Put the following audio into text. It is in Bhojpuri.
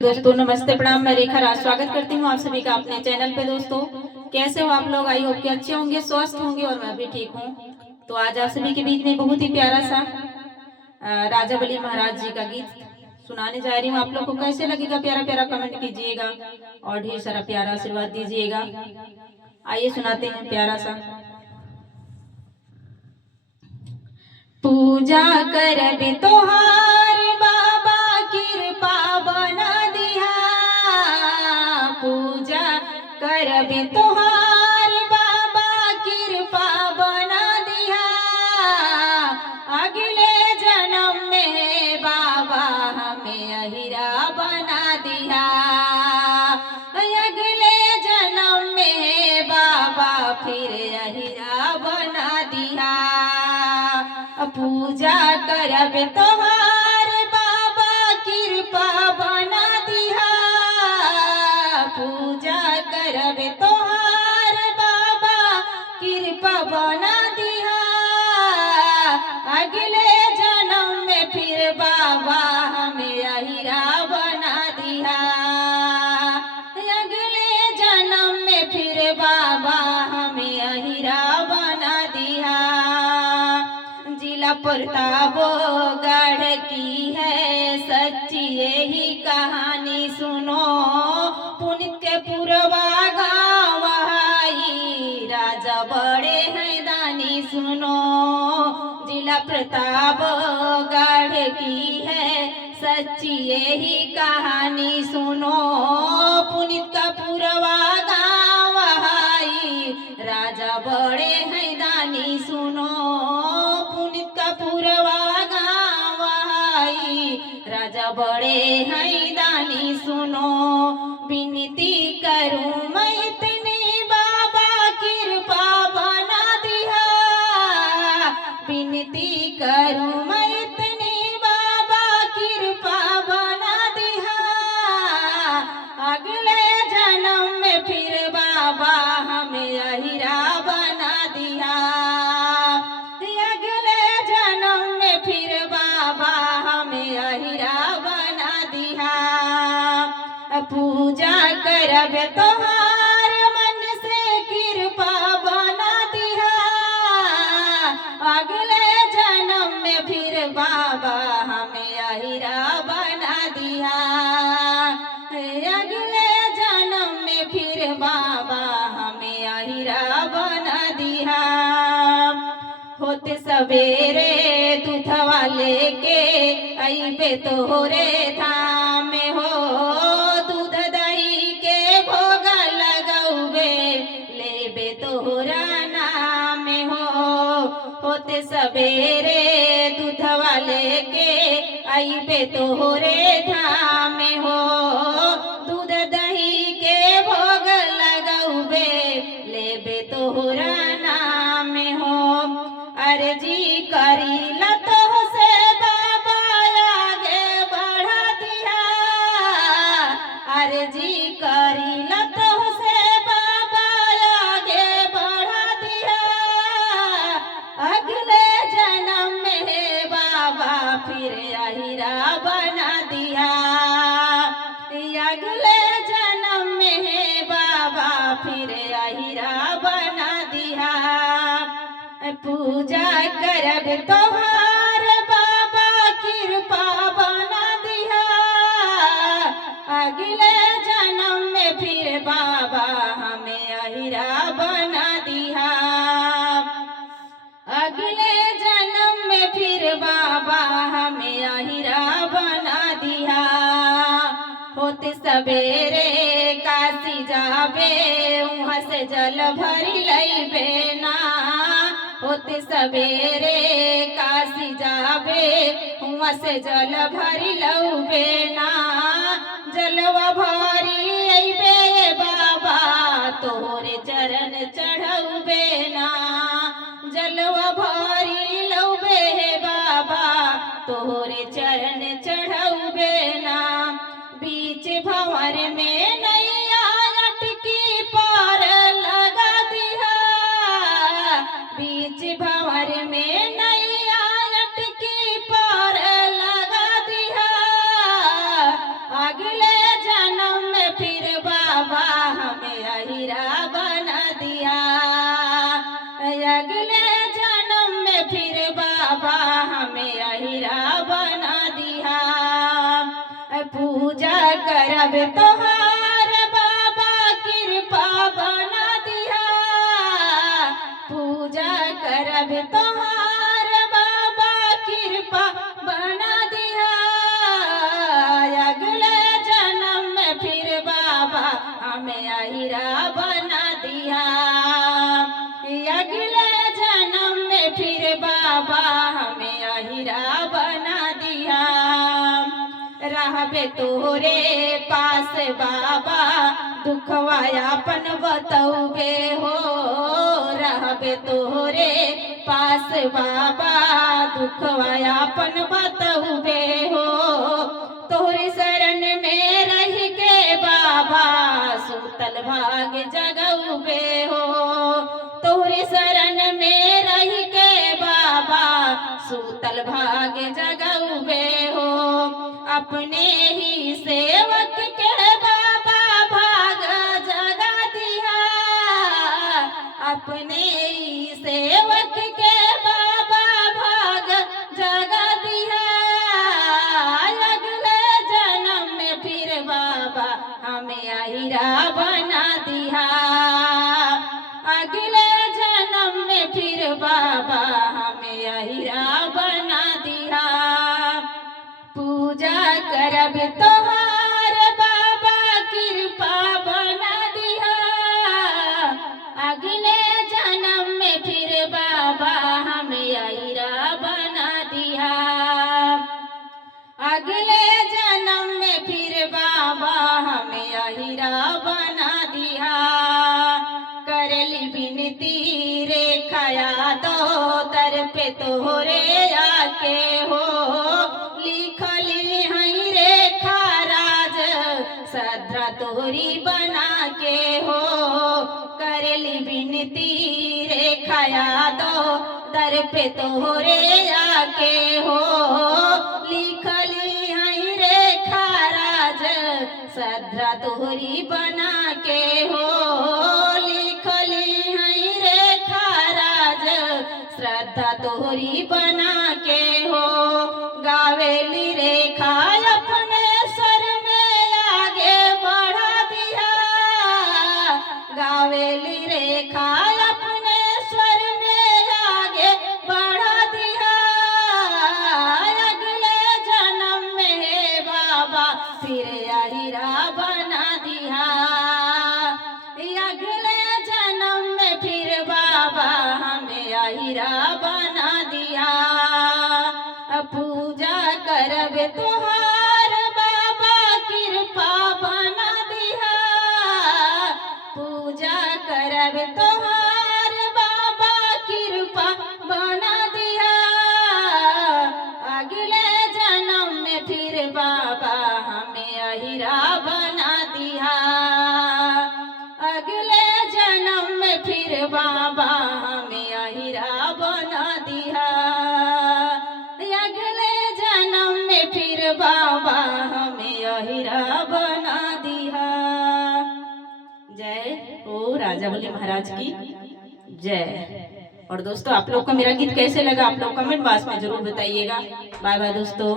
दोस्तों नमस्ते प्रणाम। मैं रेखा राज स्वागत करती हूँ आप सभी का अपने चैनल पे। दोस्तों कैसे हो आप लोग? आई होप कि अच्छे होंगे, स्वस्थ होंगे और मैं भी ठीक हूँ। तो आज आप सभी के बीच में बहुत ही प्यारा सा राजा बली महाराज जी का गीत सुनाने जा रही हूँ। आप लोग को कैसे लगेगा प्यारा प्यारा कमेंट कीजिएगा और ढेर सारा प्यारा आशीर्वाद दीजिएगा। आइए सुनाते हैं प्यारा सा। पूजा करबे तोहार बाबा कृपा बना दिहा। पूजा करबे तोहार बाबा कृपा बना दिहा। अगले जन्म में बाबा हमें अहिरा बना दिहा। अगले जन्म में बाबा फिर अहिरा बना दिहा। पूजा करब तोहार बाबा कृपा बना दिहा। पूजा करब तोहार बाबा कृपा बना दिहा। अगले जन्म में फिर बाबा हमें अहिरा बना दिहा। अगले जन्म में फिर बाबा हमें अहिरा बना दिहा। जिला प्रतापगढ़ की है सच्ची यही कहानी सुनो। पुनित के पुरवा गाँव राजा बड़े हैं दानी सुनो। जिला प्रतापगढ़ की है सच्ची यही कहानी सुनो। पुनित का पुरवा गाँव राजा बड़े हैं दानी सुनो। पुरवा गाँव राजा बड़े हैं दानी सुनो। विनती करूं मैं इतनी बाबा कृपा बना दिहा। विनती करूं मैं इतनी बाबा कृपा बना दिहा। अगले जन्म में फिर बाबा हमें अहिरा बना दिहा। फिर बाबा हमें अहिरा बना दिहा। पूजा करब तोहार मन से कृपा बना दिहा। अगले जन्म में फिर बाबा हमें अहिरा बना दिहा। अगले जन्म में फिर बाबा हमें अहिरा बना दिहा। होते सवेरे दूधवा लेके अइबे तोहरे धाम हो। दूध दही के भोग लगौबे लेबे तोहरा नाम हो। होते सवेरे दूधवा लेके अइबे तोहरे धाम हो। दूध दही के भोग लगौबे लेबे तोहरा नाम हो। अर्जी करीला तोहसे बाबा आगे बढ़ा दिहा। अर्जी करीला तोहसे बाबा आगे बढ़ा दिहा। अगले जन्म में बाबा फिर अहिरा बना दिहा। अगले जन्म में बाबा फिर अहिरा बना दिहा। पूजा करब तोहार बाबा कृपा बना दिहा। अगले जन्म में फिर बाबा हमें अहिरा बना दिहा। अगले जन्म में फिर बाबा हमें अहिरा बना दिहा। होते सवेरे काशी जाबे वहाँ से जल भरी लइबे ना। होते सवेरे काशी जाबे वहाँ से जल भरी लउबे ना। जलवा भरी अइबे बाबा तोहरे चरण चढ़ौबे ना। जलवा भरी लउबे बाबा तोहरे चरण चढ़ौबे ना। बीच भंवर में नैया अटकी पार लगा दिहा। बीच भंवर में नैया अटकी पार लगा दिहा। अगले पूजा करब तोहार बाबा कृपा बना दिहा, पूजा करब तोहार बाबा कृपा बना दिहा, अगले जन्म में फिर बाबा हमें अहिरा बना दिहा, अगले जन्म में फिर बाबा हमें अहिरा बना दिहा, रहबे तोरे पास बाबा दुखवायापन बतौबे हो, रहबे तोरे पास बाबा दुखवायापन बतौबे हो, तोहरे शरण में रह के बाबा सुतल भाग जगौबे हो, तोहरे शरण में रह के बाबा सुतल भाग जगौबे हो, अपने ही सेवक के बाबा भाग जगा दिहा, अपने ही सेवक के बाबा भाग जगा दिहा, अगले जन्म में फिर बाबा हमें अहिरा बना दिहा, अगले जन्म में फिर बाबा हमें अहिरा बना दिहा, पूजा करब तोहार बाबा कृपा बना दिहा, अगले जन्म में फिर बाबा हमें अहिरा बना दिहा, अगले जन्म में फिर बाबा हमें अहिरा बना दिहा, करली बिनती रेखाया दो दर पे तोहरे आके हो, लिखली हई रेखा राज सद्रा तोहरी बना के हो, करली बिनती रेखाया दो दर पे तोहरे आके हो, लिखली हई रेखा राज सद्रा तोहरी बना के हो, लिखली हई रेखा राज श्रद्धा तोहरी बना के हो, गावेली रेखा अपने स्वर में आगे बढ़ा दिया, गावेली रेखा अपने स्वर में आगे बढ़ा दिया, अगले जन्म में बाबा फिर अहिरा बना दिया, अगले जन्म में फिर बाबा हमें अहिरा बना दिया, पूजा करब तोहार बाबा कृपा बना दिहा, पूजा करब तोहार बाबा कृपा बना दिहा, अगले जन्म में फिर बाबा हमें अहिरा बना दिहा, अगले जन्म में फिर बाबा हमें अहिरा बना दिहा, अगले जन्म में फिर बाबा हमें अहिरा बना दिहा। जय हो राजा बलि महाराज की जय। और दोस्तों आप लोग को मेरा गीत कैसे लगा आप लोग कमेंट बॉक्स में जरूर बताइएगा। बाय बाय दोस्तों।